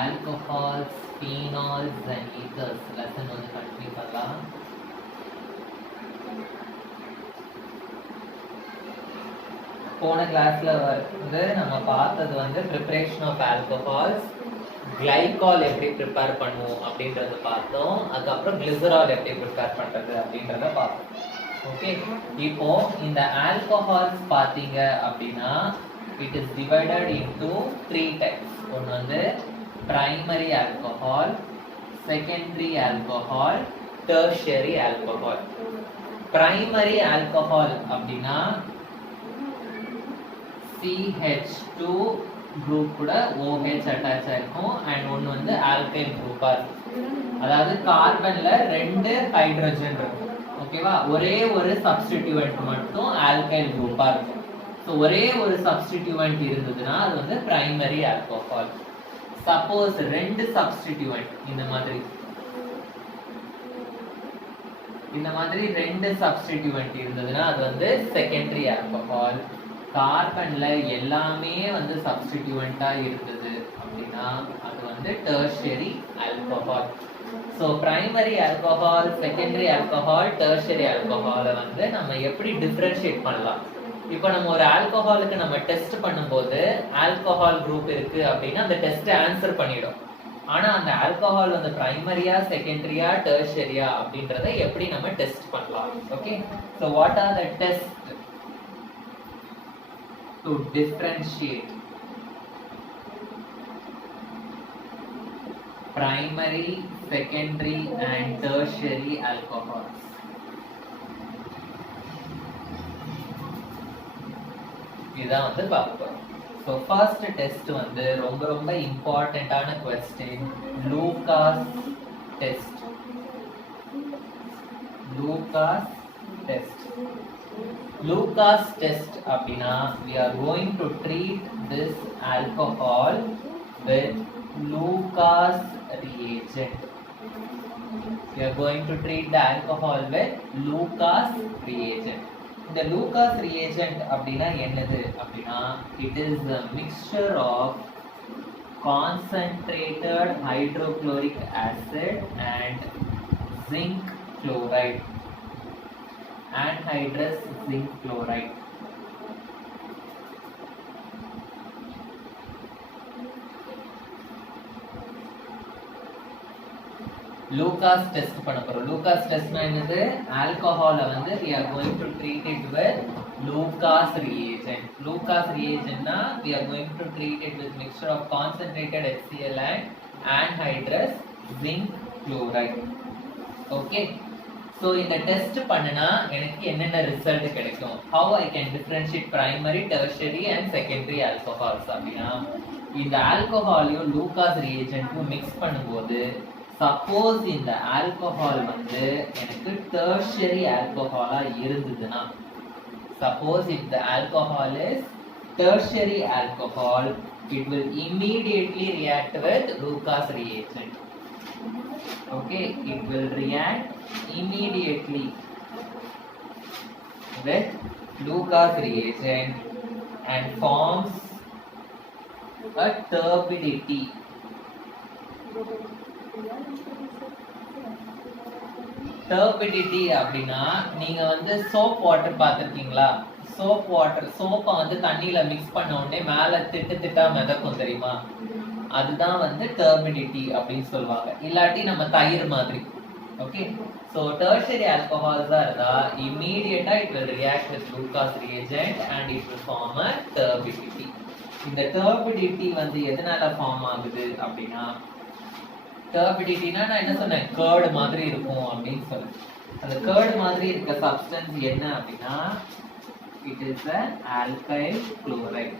alcohols, phenols and ethers lesson வந்து continue பண்ணலாம். போன கிளாஸ்ல வந்து நம்ம பார்த்தது வந்து ப்ரிப்பரேஷன் ஆஃப் ஆல்கஹால்ஸ், கிளைகால் எப்படி ப்ரிப்பேர் பண்ணுவோம் அப்படின்றத பார்த்தோம். அதுக்கப்புறம் கிளிசரால் எப்படி ப்ரிப்பேர் பண்றது அப்படின்றத பார்த்தோம். ஓகே, இப்போ இந்த ஆல்கஹால்ஸ் பார்த்தீங்க அப்படின்னா it is divided into 3 types. ஒன்று வந்து primary alcohol, secondary alcohol, tertiary alcohol. Primary alcohol அப்படின்னா CH2 குரூப் கூட OH அட்டாச் ஆயிருக்கும் அண்ட் ஒன்று வந்து ஆல்கைல் குரூப்பா இருக்கும். அதாவது கார்பன்ல 2 ஹைட்ரஜன் இருக்கும். ஓகேவா, ஒரே ஒரு சப்ஸ்டிடியூவன்ட் மட்டும் ஆல்கைல் குரூப்பா இருக்கும். ஸோ ஒரே ஒரு சப்ஸ்டிடியூவன்ட் இருந்ததுன்னா அது வந்து பிரைமரி ஆல்கஹால். சப்போஸ் 2 சப்ஸ்டிடியூவன்ட் இந்த மாதிரி 2 சப்ஸ்டிடியூவன்ட் இருந்ததுன்னா அது வந்து செகண்டரி ஆல்கஹால். கார்பன்ல எல்லாமே வந்து சப்ஸ்டிடியூவன்ட்டா இருந்தது அப்படின்னா அது வந்து tertiary alcohol. So primary alcohol, secondary alcohol, tertiary ஆல்கஹாலை வந்து நம்ம எப்படி டிஃபரன்ஷியேட் பண்ணலாம்? இப்போ நம்ம ஒரு ஆல்கஹாலுக்கு நம்ம டெஸ்ட் பண்ணும்போது ஆல்கஹால் குரூப் இருக்கு அப்படின்னா அந்த டெஸ்ட் ஆன்சர் பண்ணிடும். ஆனா அந்த ஆல்கஹால் வந்து பிரைமரியா, செகண்டரியா, டெர்ஷியரியா அப்படின்றத எப்படி நம்ம டெஸ்ட் பண்ணலாம்? Okay, so what are the test to differentiate primary, secondary and tertiary alcohols? இதான் வந்து பார்ப்போம். ஸோ ஃபர்ஸ்ட் டெஸ்ட் வந்து ரொம்ப இம்பார்ட்டண்ட்டான question, Lucas test. Lucas test. Lucas test அப்படின்னா we are going to treat this alcohol with Lucas reagent. We are going to treat the alcohol with Lucas reagent. இந்த Lucas reagent அப்படின்னா என்னது அப்படின்னா it is a mixture of concentrated hydrochloric acid and zinc chloride, anhydrous zinc chloride. Lucas test பண்ண போறோம். Lucas டெஸ்ட்னா என்னது? ஆல்கஹாலை வந்து we are going to treat it with Lucas reagent. Lucas reagentனா we are going to treat it with mixture of concentrated HCl and anhydrous zinc chloride. Okay, so இந்த test பண்ணினா எனக்கு என்னென்ன result கிடைக்கும்? How I can differentiate primary, tertiary and secondary alcohols அப்படின்னா இந்த ஆல்கஹாலையும் Lucas ரியேஜென்ட்டும் mix பண்ணும்போது சப்போஸ் இந்த ஆல்கஹால் வந்து எனக்கு டெர்ஷியரி ஆல்கஹாலா இருந்ததுன்னா, suppose if the alcohol is tertiary alcohol, it will immediately react with Lucas reagent. Okay, it will react immediately with Lucas reagent and forms a turbidity. Turbidity அப்படின்னா நீங்க வந்து soap water பார்த்துருக்கீங்களா? Soap water, சோப்பை வந்து தண்ணியில mix பண்ண உடனே மேல திட்டா மிதக்கும் தெரியுமா? அதுதான் வந்து டர்பிடிட்டி அப்படின்னு சொல்லுவாங்க. இல்லாட்டி நம்ம தயிர் மாதிரி. ஓகே, ஸோ டெர்ஷியரி ஆல்கஹால்ஸா இருந்தா இம்மீடியட்டா it will react with Lucas reagent and it will form a turbidity. இந்த டர்பிடிட்டி வந்து எதனால ஃபார்ம் ஆகுது அப்படின்னா, டர்பிடிட்டினா நான் என்ன சொன்னேன், கர்டு மாதிரி இருக்கும் அப்படின்னு சொன்னேன். அந்த கர்டு மாதிரி இருக்க சப்ஸ்டன்ஸ் என்ன அப்படின்னா it is a alkyl chloride.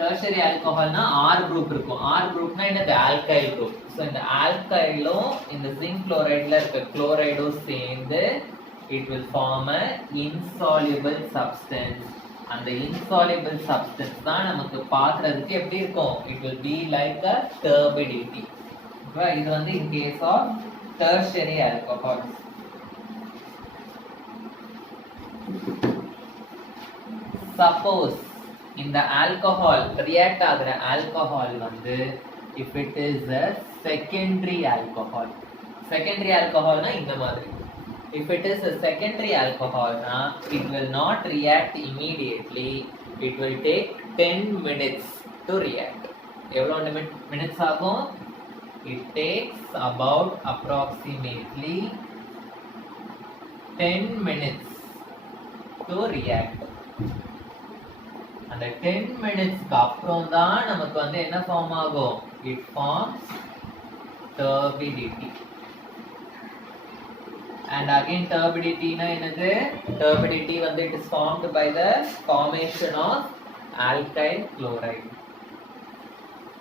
Tertiary ஆல்கஹால்னா R குரூப் இருக்கும். R குரூப்னா என்னது? Alkyl group. ஸோ இந்த ஆல்கைலும் இந்த ஜிங்க் குளோரைட்ல இருக்க குளோரைடும் சேர்ந்து it will form a insoluble substance. அந்த இன்சால்யூபிள் சப்ஸ்டன்ஸ் தான் நமக்கு பார்க்கறதுக்கு எப்படி இருக்கும்? It will be like a turbidity. இது வந்து in case of tertiary alcohols. Suppose இந்த ஆல்கஹால் ரியாக்ட் ஆகுற ஆல்கஹால் வந்து if it is a secondary alcohol, secondary alcohol na இந்த மாதிரி, if it is a secondary alcohol na it will not react immediately, it will take 10 minutes to react. எவ்வளவு minutes ஆகும்? It takes about approximately 10 minutes to react. அந்த 10 minutes அப்புறம் தான் நமக்கு வந்து என்ன ஃபார்ம் ஆகும்? It forms turbidity. And again turbidity na enadhu? Turbidity வந்து it is formed by the formation of alkyl chloride.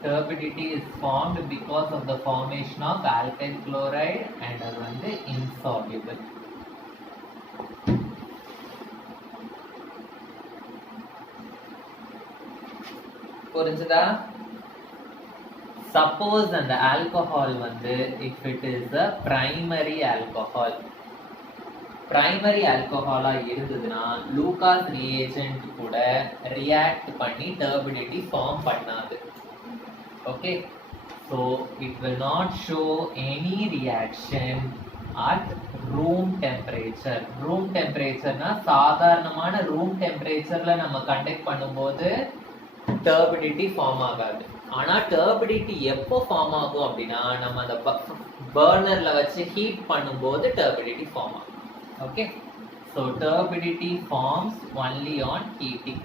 Turbidity is formed because of the formation of alkyl chloride and அது வந்து insoluble. புரிஞ்சுதா? Suppose அந்த alcohol வந்து if it is a primary alcohol, primary alcohol இருந்ததுன்னா Lucas reagent கூட react பண்ணி turbidity form பண்ணாது. Okay, so it will not show any reaction at room temperature. room temperature na சாதாரணமான room temperatureல நம்ம conduct பண்ணும்போது turbidity form ஆகாது. ஆனா turbidity எப்போ ஃபார்ம் ஆகும் அப்படின்னா நம்ம அந்த பர்னர்ல வச்சு ஹீட் பண்ணும்போது turbidity ஃபார்ம் ஆகும். Okay, so turbidity forms only on heating.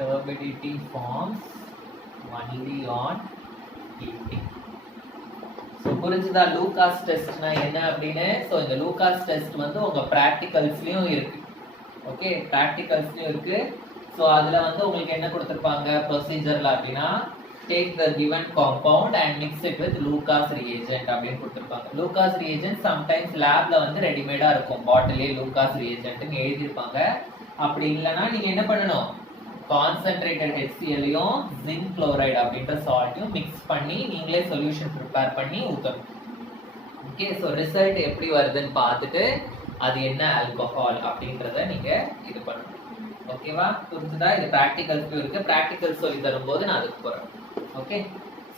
Turbidity forms only on heating. So புரிஞ்சுதா லூகாஸ் டெஸ்ட்னா என்ன அப்படின்னு? ஸோ இந்த லூகாஸ் டெஸ்ட் வந்து உங்க ப்ராக்டிகல்ஸ்லயும் இருக்கு. ஓகே, ப்ராக்டிகல்ஸ்லயும் இருக்கு. ஸோ அதில் வந்து உங்களுக்கு என்ன கொடுத்துருப்பாங்க ப்ரொசீஜரில் அப்படின்னா take the given compound and mix it with Lucas reagent அப்படின்னு கொடுத்துருப்பாங்க. லூகாஸ் ரியேஜென்ட் சம்டைம்ஸ் லேப்ல வந்து ரெடிமேடாக இருக்கும், பாட்டிலே லூகாஸ் ரியேஜென்ட்னு எழுதியிருப்பாங்க. அப்படி இல்லைன்னா நீங்கள் என்ன பண்ணணும், கான்சென்ட்ரேட்டட் HClயும் ஜிங்க் குளோரைடு அப்படின்ற சால்ட்டையும் மிக்ஸ் பண்ணி நீங்களே சொல்யூஷன் ப்ரிப்பேர் பண்ணி ஊற்றணும். ஓகே, ஸோ ரிசல்ட் எப்படி வருதுன்னு பார்த்துட்டு அது என்ன ஆல்கஹால் அப்படின்றத நீங்கள் இது பண்ணணும். ஓகேவா, புரிஞ்சுதா? இது ப்ராக்டிகல்ஸ்க்கு இருக்கு, ப்ராக்டிகல் சொல்லி தரும்போது நான் அதுக்கு போறேன். ஓகே,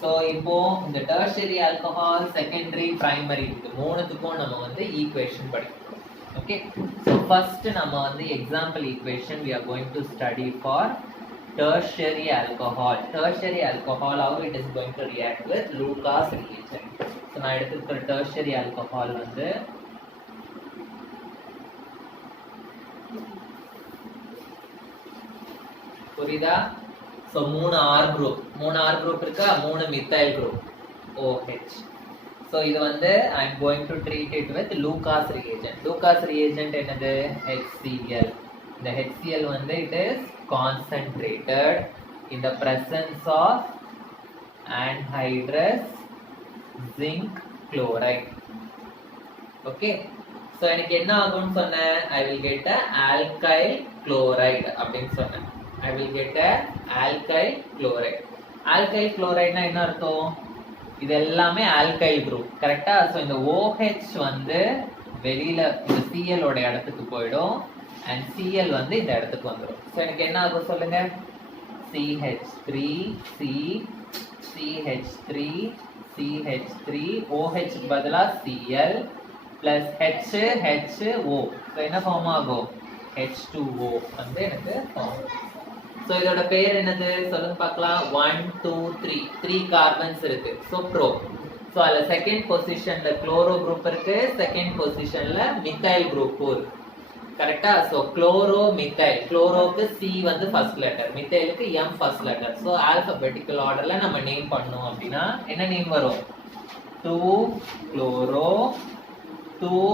ஸோ இப்போ இந்த டெர்ஷரி ஆல்கஹால், செகண்டரி, பிரைமரி இது மூணுத்துக்கும் நம்ம வந்து ஈக்குவேஷன் படிக்கணும். ஓகே, ஸோ ஃபர்ஸ்ட் நம்ம வந்து example equation we are going to study for tertiary alcohol. Tertiary alcohol, how it is going to react with Lucas reagent. So நான் எடுத்துக்கிற tertiary alcohol வந்து புரியுதா? ஸோ 3 R குரூப் இருக்கா, 3 methyl group OH. So இது வந்து I am going to treat it with Lucas reagent. Lucas reagent என்னது? HCl. இந்த HCl வந்து it is concentrated in the presence of anhydrous zinc chloride. Okay, so எனக்கு என்ன ஆகும்னு சொன்னேன்? I will get a alkyl chloride அப்படின்னு சொன்னேன். I will get a alkyl chloride. Alkyl chloride na என்ன அர்த்தம்? இது எல்லாமே alkyl group, கரெக்ட்டா? சோ இந்த OH வந்து வெளியில இந்த Cl ஓட இடத்துக்கு போய்டும் and Cl வந்து இந்த இடத்துக்கு வந்துரும். சோ எனக்கு என்ன ஆகும் சொல்லுங்க? CH3 C CH3 CH3 OH க்கு பதிலா Cl plus H HO. So என்ன ஃபார்ம் ஆகும்? H2O வந்து எனக்கு ஃபார்ம். சோ இதோட பேர் என்னது சொல்லுங்க பார்க்கலாம். 1 2 3 3 கார்பன்ஸ் இருக்கு. So pro. சோ அதுல செகண்ட் பொசிஷன்ல குளோரோ குரூப் இருக்கு, செகண்ட் பொசிஷன்ல மித்தைல் குரூப் இருக்கு. கரெக்ட்டா? சோ குளோரோ மித்தைல், குளோரோக்கு C வந்து ஃபர்ஸ்ட் லெட்டர், மித்தைலுக்கு M first letter. So alphabetical ஆர்டர்ல நம்ம நேம் பண்ணோம் அப்படினா என்ன நேம் வரும்? 2 குளோரோ 2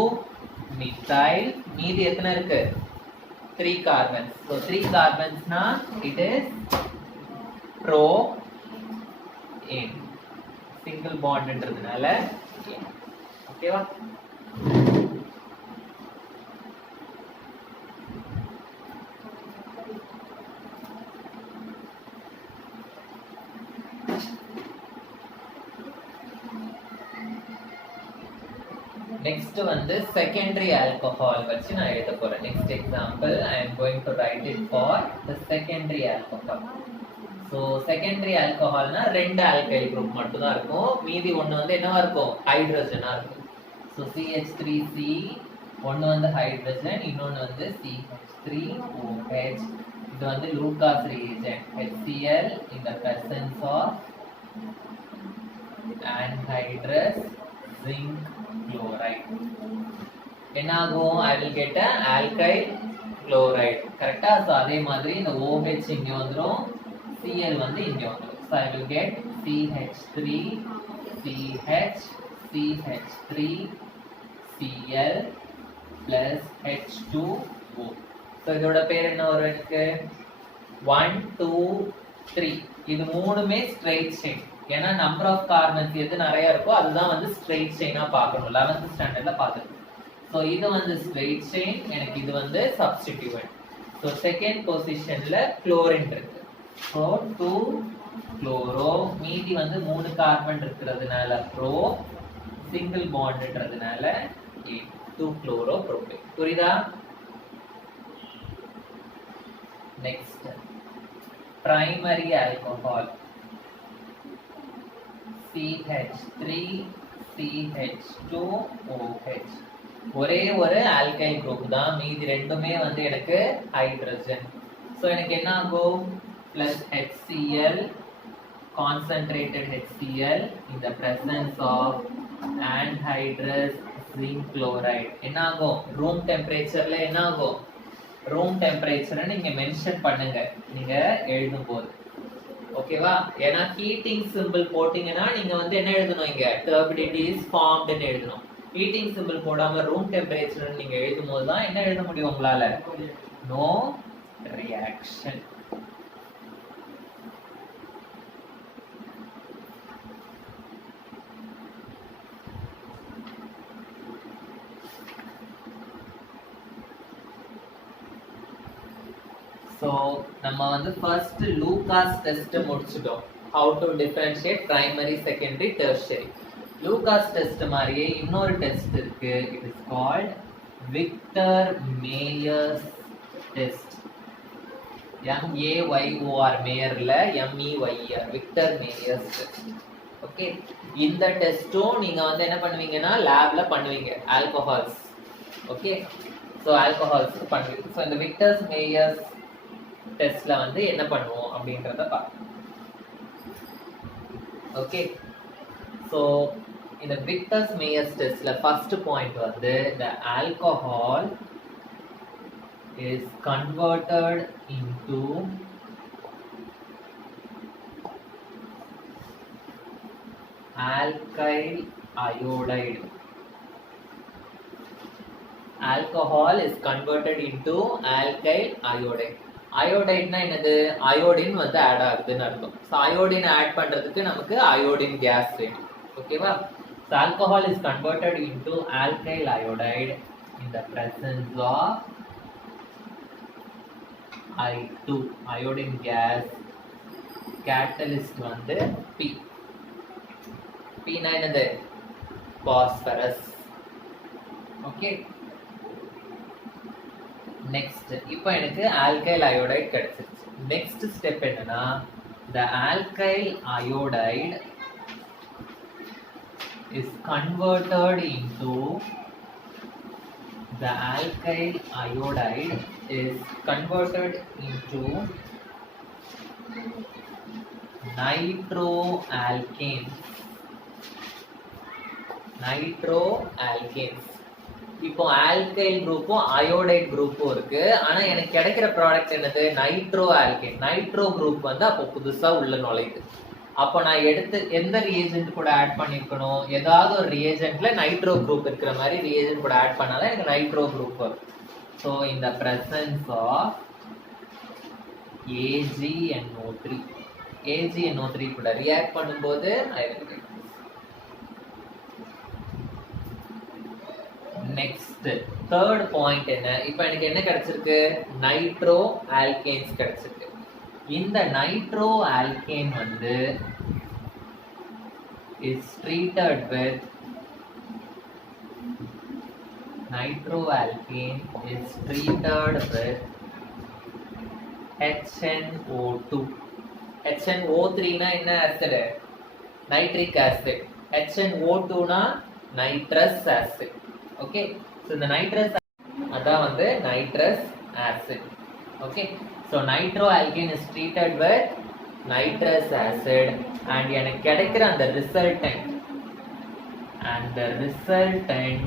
மித்தைல். மீதி எத்தனை இருக்கு? 3 carbons. So 3 carbons na it is pro-ane. Single bond என்றதுனால ஓகேவா? Next வந்து secondary alcohol வச்சு நான் எழுத போறேன். Next example I am going to write it for the secondary alcohol. So secondary alcoholனா ரெண்டு alkyl group மட்டும் தான் இருக்கும். மீதி ஒன்னு வந்து என்னவா இருக்கும்? ஹைட்ரஜனா இருக்கும். So CH3C ஒன்னு வந்து ஹைட்ரஜன், இன்னொன்னு வந்து CH3OH. இது வந்து Lucas reagent. HCl in the presence of anhydrous zinc chloride. என்னாகும்? I will get a alkyl chloride. கரெக்டா? So அதே மாதிரி இந்த OH இங்க வந்துரும், Cl வந்து இங்க வந்துரும். So I will get CH3 CH CH3 Cl plus H2O. So இதோட பேர் என்ன வரும் எனக்கு? 1 2 3. இது மூணுமே ஸ்ட்ரெயிட் செயின். ஏன்னா நம்பர் ஆஃப் கார்பன்ஸ் எது நிறைய இருக்கோ அதுதான் வந்து ஸ்ட்ரெயிட் செயினா பார்க்கணும். 11th ஸ்டாண்டர்ட்ல பார்த்துருக்கோம். ஸோ இது வந்து ஸ்ட்ரெயிட் செயின், எனக்கு இது வந்து சப்ஸ்டிடியூவன்ட். ஸோ செகண்ட் பொசிஷன்ல குளோரின் இருக்கு. ஸோ 2 குளோரோ, மீதி வந்து 3 கார்பன் இருக்கிறதுனால ப்ரோ, சிங்கிள் பாண்ட்ன்றதுனால 2 குளோரோ ப்ரோபேன். புரியுதா? Next primary alcohol CH3CH2OH. ஒரே ஒரு ஆல்கைல் குரூப் தான், மீதி ரெண்டுமே வந்து எனக்கு ஹைட்ரஜன். ஸோ எனக்கு என்ன ஆகும்? Plus HCl, concentrated HCl in the presence of anhydrous zinc chloride. என்ன ஆகும்? ரூம் டெம்பரேச்சர்ல என்ன ஆகும்? ரூம் டெம்பரேச்சரை நீங்க மென்ஷன் பண்ணுங்க நீங்க எழுதும் போது. ஓகேவா? ஏன்னா ஹீட்டிங் சிம்பிள் போட்டீங்கன்னா நீங்க வந்து என்ன எழுதணும்? இங்க turbidity is formed ன்னு எழுதணும். ஹீட்டிங் சிம்பிள் போடாம ரூம் டெம்பரேச்சர் நீங்க எழுதும் போது தான் என்ன எழுத முடியும் உங்களால? No reaction. ஸோ நம்ம வந்து ஃபர்ஸ்ட் லூகாஸ் டெஸ்ட் முடிச்சிட்டோம். How to differentiate primary, secondary, tertiary. Lucas test மாதிரியே இன்னொரு டெஸ்ட் இருக்கு. It is called Victor Meyer's test. MAYOR மேயர்ல MEYER, Victor Meyer's test. Okay, இந்த டெஸ்ட்டும் நீங்க வந்து என்ன பண்ணுவீங்கன்னா லேப்ல பண்ணுவீங்க, ஆல்கஹால்ஸ். ஓகே, ஸோ ஆல்கஹால்ஸ் பண்ணுவீங்க. ஸோ இந்த விக்டர்ஸ் மேயர்ஸ் டெஸ்ட்ல வந்து என்ன பண்ணுவோம் அப்படின்றத பார்க்கலாம். ஓகே, ஸோ இந்த விக்டர்ஸ் மேயர்ஸ் டெஸ்ட்ல ஃபர்ஸ்ட் பாயிண்ட் வந்து the alcohol is converted into alkyl iodide. Alcohol is converted into alkyl iodide. அயோடைட்னா என்னது? அயோடின் வந்து ஆட் ஆகுதுன்னு அர்த்தம். ஸோ அயோடின் ஆட் பண்றதுக்கு நமக்கு அயோடின் கேஸ் வேணும். ஓகேவா? So alcohol is converted into alkyl iodide in the presence of I2, iodine gas. Catalyst வந்து P. Pனா என்னது? பாஸ்பரஸ். ஓகே, நெக்ஸ்ட் இப்போ எனக்கு ஆல்கைல் அயோடைடு கிடைச்சிருச்சு. நெக்ஸ்ட் ஸ்டெப் என்னன்னா the alkyl iodide is converted into nitroalkanes. இப்போ ஆல்கைல் குரூப்பும் அயோடைட் குரூப்பும் இருக்கு. ஆனா எனக்கு கிடைக்கிற ப்ராடக்ட் என்னது? Nitro alkane. நைட்ரோ குரூப் வந்து அப்போ புதுசா உள்ள நுழையுது. அப்போ நான் எடுத்து எந்த ரியேஜென்ட் கூட ஆட் பண்ணிருக்கணும்? ஏதாவது ஒரு ரியேஜென்ட்ல நைட்ரோ குரூப் இருக்கிற மாதிரி ரியேஜென்ட் கூட ஆட் பண்ணாதான் எனக்கு நைட்ரோ குரூப் வரும். ஸோ இந்த பிரசன்ஸ் ஆஃப் AgNO3 கூட ரியாக்ட் பண்ணும்போது நெக்ஸ்ட் தேர்ட் பாயிண்ட் என்ன? இப்போ எனக்கு என்ன கிடைச்சிருக்கு? நைட்ரோ ஆல்கேன்ஸ் கிடைச்சிருக்கு. இந்த நைட்ரோ ஆல்கேன் வந்து is treated with nitroalkane is treated with HNO2. HNO3 னா என்ன ஆசிட்? Nitric acid. HNO2 னா நைட்ரஸ் ஆசிட். ஓகே, சோ இந்த நைட்ரஸ் அதான் வந்து nitrous acid. Okay, so nitroalkane is treated with nitrous acid and எனக்கு கிடைக்கிற அந்த resultant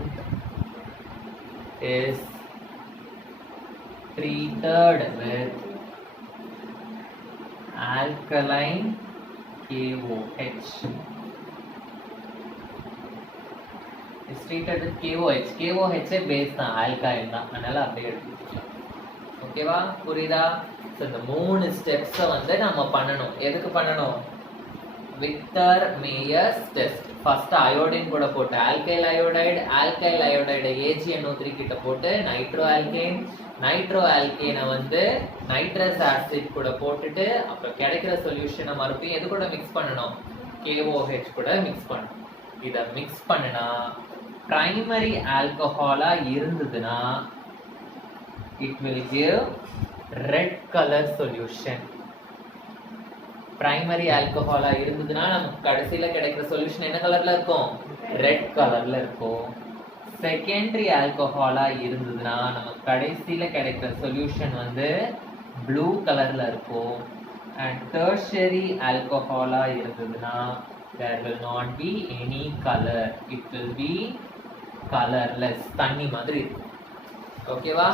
is treated with alkaline KOH. is treated with KOH. KOH base தான், alkyl தான், அதனால அப்படியே எடுத்துக்கலாம். ஓகேவா, புரியுதா? ஸோ இந்த 3 ஸ்டெப்ஸை வந்து நம்ம பண்ணணும். எதுக்கு பண்ணணும்? Victor Meyer's test. First iodine கூட போட்டு ஆல்கைல் அயோடைடு AgNO3 கிட்ட போட்டு நைட்ரோ ஆல்கேனை வந்து நைட்ரஸ் ஆசிட் கூட போட்டுட்டு அப்புறம் கிடைக்கிற சொல்யூஷனை மறுபடியும் எது கூட மிக்ஸ் பண்ணணும்? KOH கூட மிக்ஸ் பண்ணணும். இதை மிக்ஸ் பண்ணினா பிரைமரி ஆல்கஹாலா இருந்ததுன்னா it will give red color solution. Primary ஆல்கஹாலா இருந்ததுன்னா நமக்கு கடைசியில கிடைக்கிற சொல்யூஷன் என்ன கலர்ல இருக்கும்? ரெட் கலர்ல இருக்கும். செகண்டரி ஆல்கஹாலா இருந்ததுன்னா நமக்கு கடைசியில கிடைக்கிற சொல்யூஷன் வந்து ப்ளூ கலர்ல இருக்கும். அண்ட் டெர்ஷரி ஆல்கஹாலா இருந்ததுன்னா there will not be any color, it will be colorless, தண்ணி மாதிரி இருக்கும். ஓகேவா,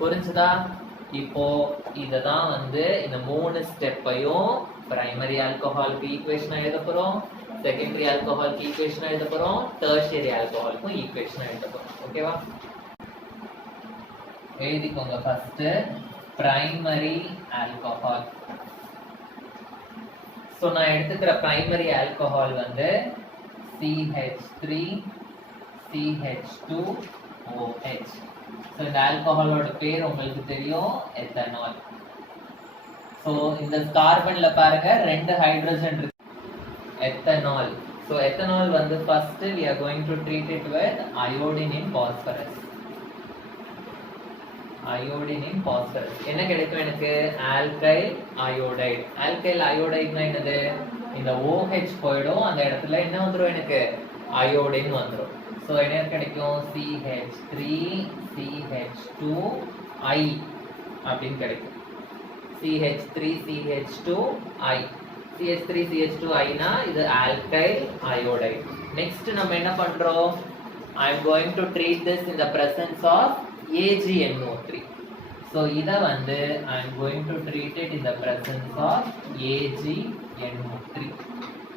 புரிஞ்சுதா? இப்போ இததான் வந்து இந்த 3 ஸ்டெப்பையும் பிரைமரி ஆல்கஹாலுக்கு ஈக்குவேஷனா எழுத போறோம், செகண்டரி ஆல்கஹாலுக்கு ஈக்குவேஷனா எழுத போறோம், டெர்ஷியரி ஆல்கஹாலுக்கும் ஈக்குவேஷனா எழுத போறோம். ஓகேவா, எழுதிக்கோங்க. First primary alcohol. ஸோ நான் எடுத்துக்கிற பிரைமரி ஆல்கஹால் வந்து CH3CH2OH. ஸோ இந்த ஆல்கஹாலோட பேர் உங்களுக்கு தெரியும், எத்தனால். ஸோ இந்த கார்பன்ல பாருங்க 2 ஹைட்ரஜன் இருக்கு, எத்தனால். ஸோ எத்தனால் வந்து first we are going to treat it with iodine in phosphorus. என்ன கிடைக்கும் எனக்கு? Alkyl iodide. ஆல்கைல் அயோடைடுனா என்னது? இந்த OH போயிடும், அந்த இடத்துல என்ன வந்துடும்? எனக்கு அயோடின் வந்துடும். ஸோ என்ன கிடைக்கும்? CH3CH2I அப்படின்னு கிடைக்கும். CH3CH2I. CH3CH2I இது ஆல்கைல் அயோடைடு. நெக்ஸ்ட் நம்ம என்ன பண்றோம்? I am going to treat this in the presence of AgNO3. So இத வந்து I am going to treat it in the presence of AgNO3.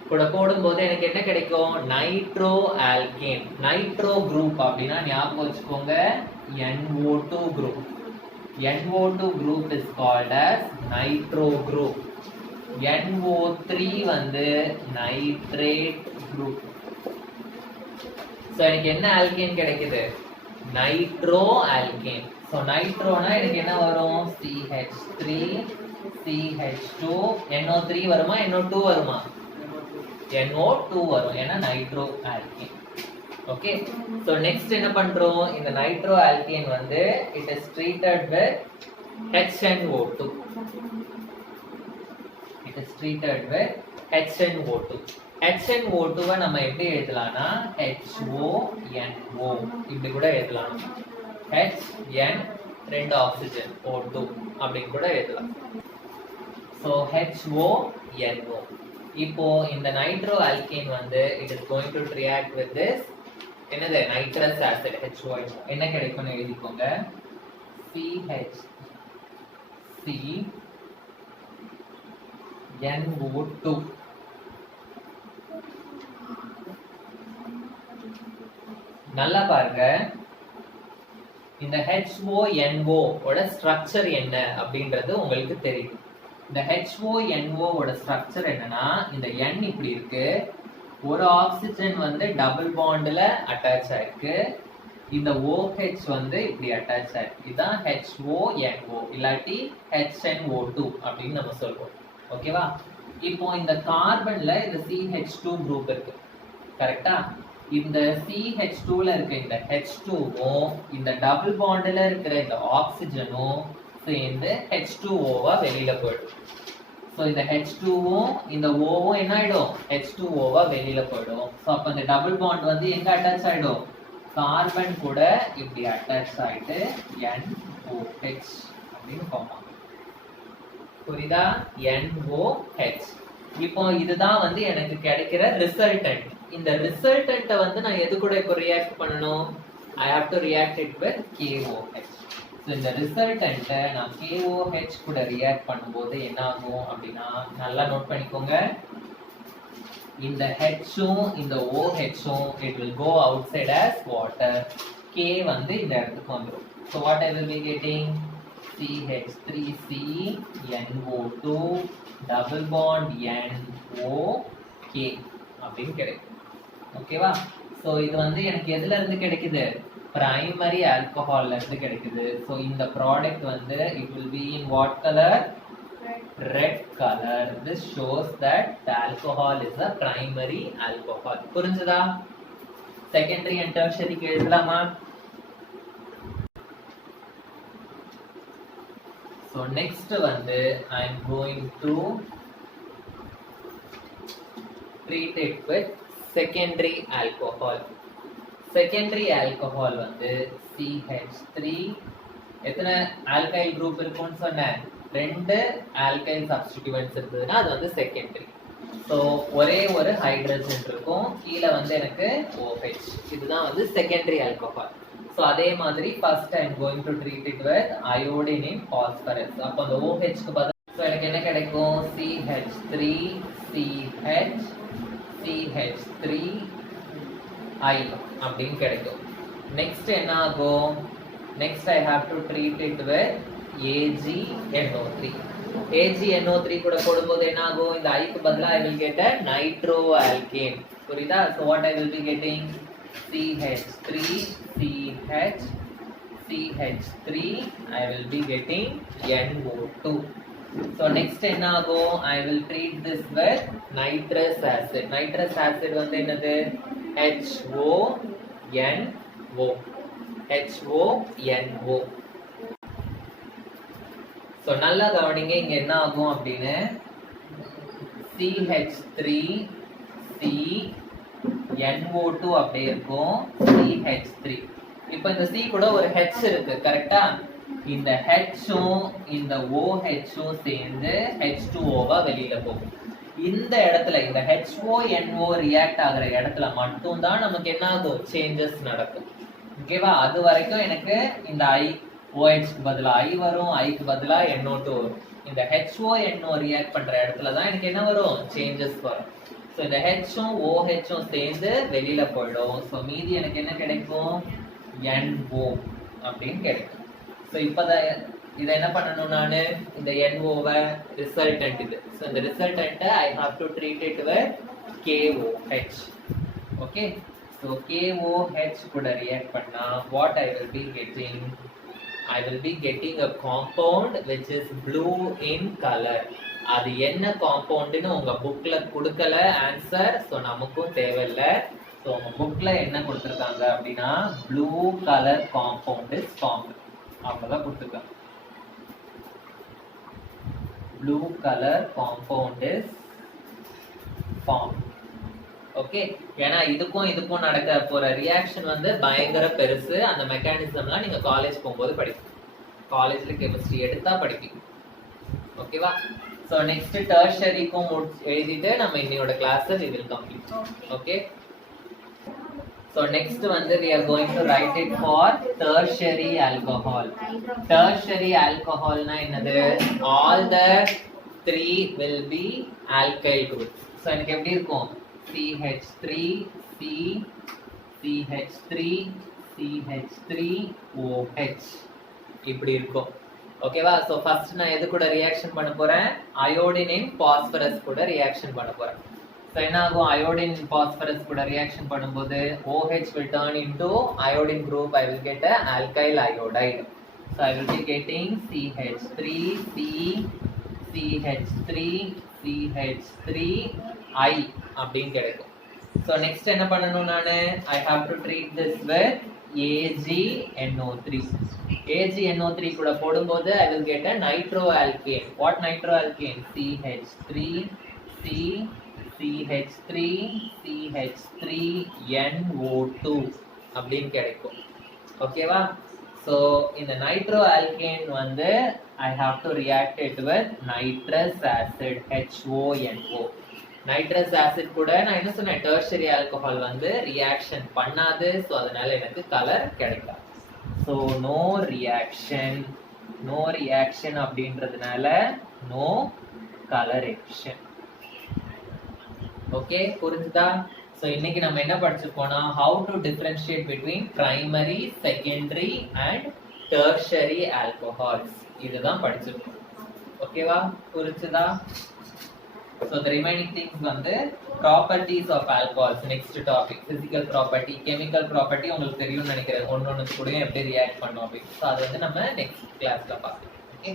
கூட போடும்போது எனக்கு என்ன கிடைக்கும்? Nitro alkane. நைட்ரோ குரூப் அப்படின்னா ஞாபகம் வச்சுக்கோங்க, NO2 group. NO2 group is called as nitro group. NO3 வந்து nitrate group. So எனக்கு என்ன ஆல்கேன் கிடைக்குது? Nitro alkane. So நைட்ரோனா எனக்கு என்ன வரும்? CH3 CH2 NO3 வருமா? NO2 வருமா? NO2 வரும், ஏன்னா nitro alkane. Okay, so next என்ன பண்றோம்? இந்த நைட்ரோ ஆல்கேன் வந்து it is treated with HNO2. It is treated with HNO2. HNO2-வை நம்ம எப்படி எழுதலாம்னா HONO இப்படி கூட எழுதலாம். HN 2 ஆக்சிஜன் O2 அப்படின்னு கூட எழுதலாம். So HONO. இப்போ இந்த நைட்ரோ ஆல்கேன் வந்து it is going to react with this என்னது? Nitrous acid HONO. என்ன கிடைக்கும்னு எழுதிக்கோங்க. CHCNO2. நல்லா பாருங்க, இந்த HONO ஓட ஸ்ட்ரக்சர் என்ன அப்படின்றது உங்களுக்கு தெரியும். இந்த HONO ஓட ஸ்ட்ரக்சர் என்னன்னா, இந்த N இப்படி இருக்கு, ஒரு ஆக்சிஜன் வந்து டபுள் பாண்ட்ல அட்டாச் ஆயிருக்கு, இந்த OH வந்து இப்படி அட்டாச் ஆயிருக்கு. இதுதான் HONO இல்லாட்டி HNO2 அப்படின்னு நம்ம சொல்றோம். ஓகேவா? இப்போ இந்த கார்பன்ல இந்த CH2 குரூப் இருக்கு, கரெக்டா? இந்த CH2ல இருக்க இந்த H2வும் இந்த டபுள் பாண்ட்ல இருக்கிற இந்த ஆக்சிஜனும் சேர்ந்து H2O-வா வெளியில போயிடும். ஸோ இந்த H2வும் இந்த ஓவும் என்ன ஆயிடும், H2O-வா வெளியில போயிடும். ஸோ அப்போ இந்த டபுள் பாண்ட் வந்து எங்க அட்டாச் ஆயிடும், கார்பன் கூட இப்படி அட்டாச் ஆயிட்டு NOH அப்படின்னு ஃபார்ம் ஆகும். புரியுதா? NOH. இப்போ இதுதான் வந்து எனக்கு கிடைக்கிற ரிசல்டன்ட். இந்த ரிசல்டன்ட்டை வந்து நான் எது கூட இப்போ ரியாக்ட் பண்ணணும், I have to react it with KOH. So இந்த ரிசல்டன்ட்டை நான் KOH கூட ரியாக்ட் பண்ணும்போது என்ன ஆகும் அப்படின்னா, நல்லா நோட் பண்ணிக்கோங்க, இந்த H-உம் இந்த OH-உம் it will go outside as water. K வந்து இந்த இடத்துக்கு வந்துடும். So what I will be getting, CH3C NO2 double bond NOK அப்படின்னு கிடைக்கும். ஓகேவா? ஸோ இது வந்து எனக்கு எதுல இருந்து கிடைக்குது, பிரைமரி ஆல்கஹால்ல இருந்து கிடைக்குது. ஸோ இந்த ப்ராடக்ட் வந்து it will be in what color, red color. This shows that the alcohol is a primary alcohol. புரிஞ்சுதா? செகண்டரி அண்ட் டெர்ஷரிக்கு எழுதலாமா? So next வந்து I am going to treat it with secondary alcohol. Secondary alcohol வந்து CH3. எத்தனை alkyl group இருக்கும்னு சொன்னேன், 2 alkyl சப்ஸ்டிட்யூவன்ட்ஸ் இருந்ததுன்னா அது வந்து செகண்டரி. ஸோ ஒரே ஒரு ஹைட்ரஜன் இருக்கும், கீழே வந்து எனக்கு OH. இதுதான் வந்து செகண்டரி ஆல்கஹால். ஸோ அதே மாதிரி first I am going to treat it with iodine in phosphorus. அப்போ அந்த OH-க்கு பதில் ஸோ எனக்கு என்ன கிடைக்கும், CH3 CH CH3 I அப்படின்னு கிடைக்கும். நெக்ஸ்ட் என்ன ஆகும், next I have to treat it with AgNO3. AgNO3 கூட போடும்போது என்ன ஆகும், இந்த ஐக்கு பதிலா I will get a nitro alkane. புரியுதா? So what I will be getting, CH3 CH CH3 I will be getting NO2. So next என்ன ஆகும், I will treat this with nitrous acid. Nitrous acid வந்து என்னது, HONO HONO. So நல்லா கவனிங்க, இங்க என்ன ஆகும் அப்படின்னு, CH3 C NO2 அப்படியே இருக்கும், CH3. இப்போ இந்த C கூட ஒரு H இருக்கு, கரெக்டா? இந்த H-உம் இந்த OH-உம் சேர்ந்து H2O-வா வெளியில போகும். இந்த இடத்துல இந்த HONO ரியாக்ட் ஆகிற இடத்துல மட்டும் தான் நமக்கு என்ன ஆகும், சேஞ்சஸ் நடக்கும். ஓகேவா? அது வரைக்கும் எனக்கு இந்த OH-க்கு பதிலா I வரும், I-க்கு பதிலா NO2 வரும். இந்த HONO ரியாக்ட் பண்ற இடத்துல தான் எனக்கு என்ன வரும், சேஞ்சஸ் வரும். ஸோ இந்த H-உம் OH-உம் சேர்ந்து வெளியில போயிடும். ஸோ மீதி எனக்கு என்ன கிடைக்கும், NO அப்படின்னு கிடைக்கும். ஸோ இப்போதான் இதை என்ன பண்ணணும், நான் இந்த NO-வை ரிசல்டன்ட் இது. ஸோ இந்த ரிசல்டன்ட்டை I have to treat it with KOH. Okay, so KOH கூட ரியாக்ட் பண்ணா what I will be getting, I will be getting a compound which is blue in color. அது என்ன காம்பவுண்ட்னு உங்க புக்ல கொடுக்கல ஆன்சர், ஸோ நமக்கும் தேவையில்லை. ஸோ உங்க புக்ல என்ன கொடுத்துருக்காங்க அப்படின்னா, blue colour compound is formed, அவங்கதான் கொடுத்துருக்காங்க. Blue colour compound is form. Okay, ஏன்னா இதுக்கும் நடக்க போற ரியாக்ஷன் வந்து பயங்கர பெருசு. அந்த மெக்கானிசம்லாம் நீங்க காலேஜ் போகும்போது படிப்பீங்க, காலேஜ்ல கெமிஸ்ட்ரி எடுத்தா படிப்பீங்க. ஓகேவா? ஸோ நெக்ஸ்ட் டெர்ஷரிக்கும் எழுதிட்டு நம்ம இன்னையோட கிளாஸை we will complete. Okay, so next வந்து we are going to write it for tertiary alcohol. Tertiary alcoholனா என்னது, all the 3 will be alkyl groups. So எனக்கு எப்படி இருக்கும், CH3 C CH3 CH3 OH இப்படி இருக்கும். ஓகேவா? ஸோ ஃபர்ஸ்ட் நான் எது கூட ரியாக்ஷன் பண்ண போறேன், அயோடின் இன் பாஸ்பரஸ் கூட ரியாக்ஷன் பண்ண போறேன். ஸோ என்ன ஆகும், அயோடின் இன் பாஸ்பரஸ் கூட ரியாக்ஷன் பண்ணும்போது OH will turn into iodine group. I will get a alkyl iodide. So I will be getting CH3 C CH3 CH3 I அப்படின்னு கிடைக்கும். So next என்ன பண்ணனும் நானு? I have to treat this with AgNO3. AgNO3 கூட போடும்போது I will get a nitroalkane. What nitroalkane? CH3 C CH3 CH3NO2 அப்படின்னு கிடைக்கும். ஓகேவா? So இந்த nitroalkane வந்து I have to react it with nitrous acid HONO. Nitrous acid கூட நான் என்ன சொன்னேன், டெர்ஷரி ஆல்கஹால் வந்து ரியாக்ஷன் பண்ணாது, ஸோ அதனால எனக்கு கலர் கிடைக்காது. ஸோ நோ ரியாக்ஷன் அப்படின்றதுனால நோ கலரேஷன். ஓகே, புரிஞ்சுதா? ஸோ இன்னைக்கு நம்ம என்ன படிச்சிருக்கோம்னா, how to differentiate between primary, secondary and tertiary alcohols, இதுதான் படிச்சிருக்கோம். ஓகேவா, புரிஞ்சுதா? So the remaining things வந்து properties of alcohols. Next topic physical property, chemical property உங்களுக்கு தெரியும்னு நினைக்கிறேன், ஒன்னொன்னு கூட எப்படி ரியாக்ட் பண்ணும் அப்படி. ஸோ அது வந்து நம்ம நெக்ஸ்ட் கிளாஸ்ல பார்க்கலாம். ஓகே.